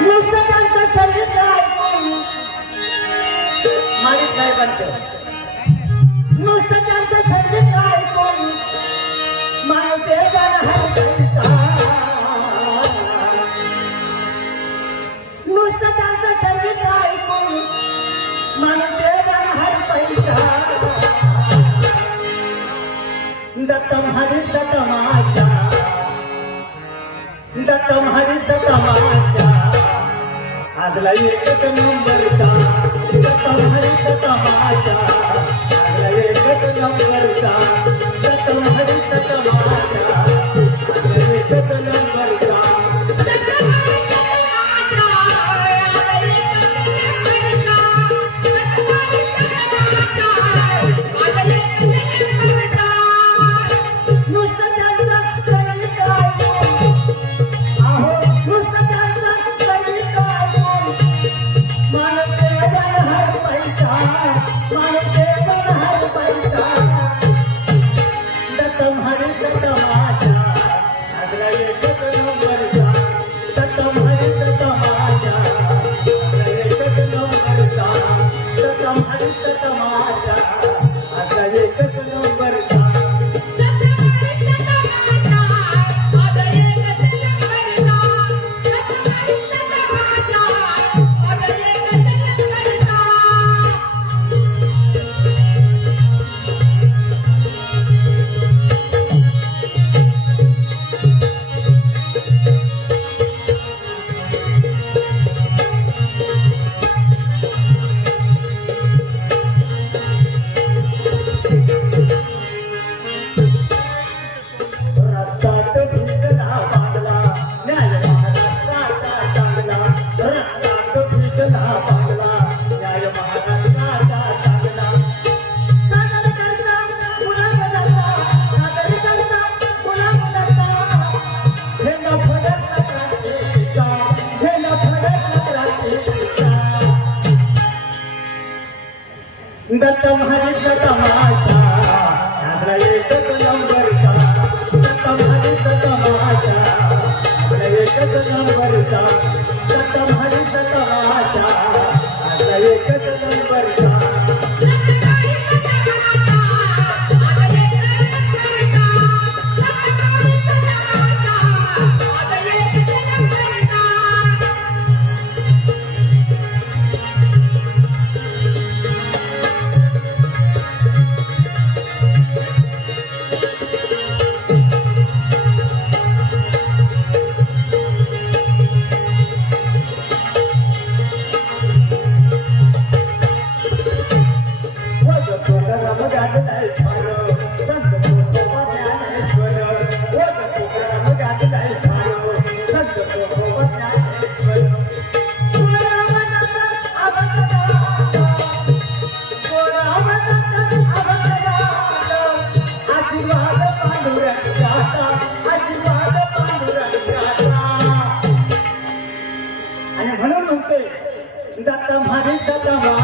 नुसतं त्यांचं संगीत ऐकून माणिक साहेबांचं नुसतं त्यांचं संगीत ऐकून नुसतं त्यांचं संगीत ऐकून हरित तमाशा. आजला एकच नंबरचा दत्त हरित तमाशा. दत्त महाराज तमाशा. आपला एकच नंबरचा दत्त महाराज तमाशा. आपला एकच नंबरचा दत्त महाराज तमाशा. आपला एकच दत्त मारित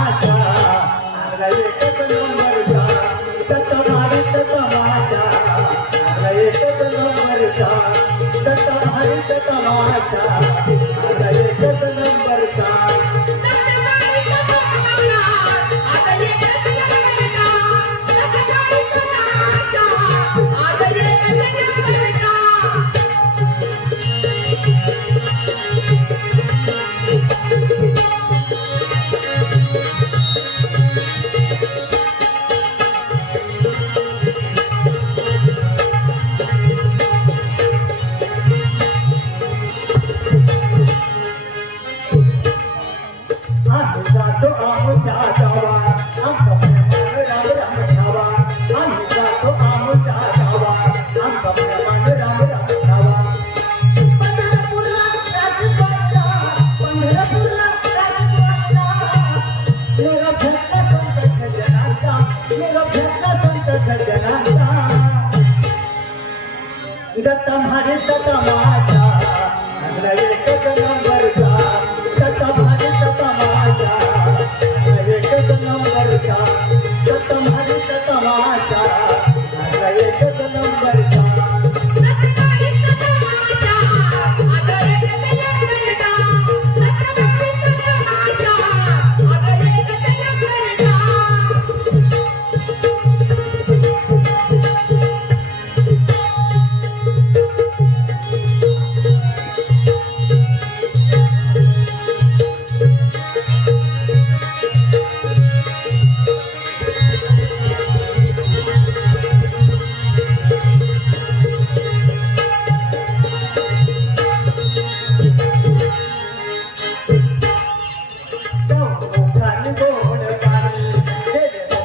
आम्ही जातो आमच्या गावा आमचा प्रेमान राम राम आम्ही जातो आमच्या गावा आमचा प्रेमान राम राम ठावा पंढरपूरला राजवाडा पंढरपूरला राजवाडा मेरा भेटला संत सज्जनांचा मेरा भेटला संत सज्जनांचा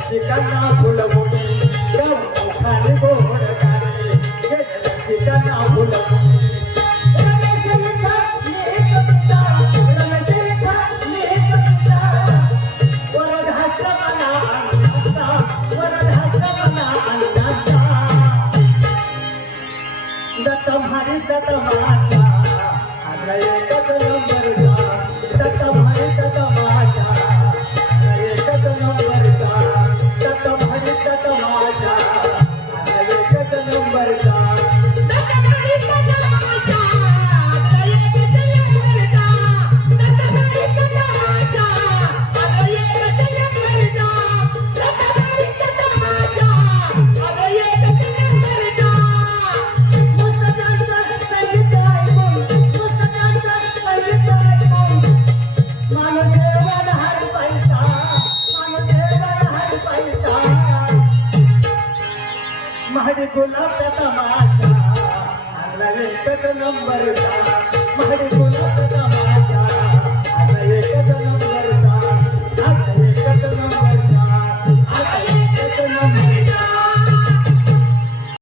शिकंदा फुल नंबर.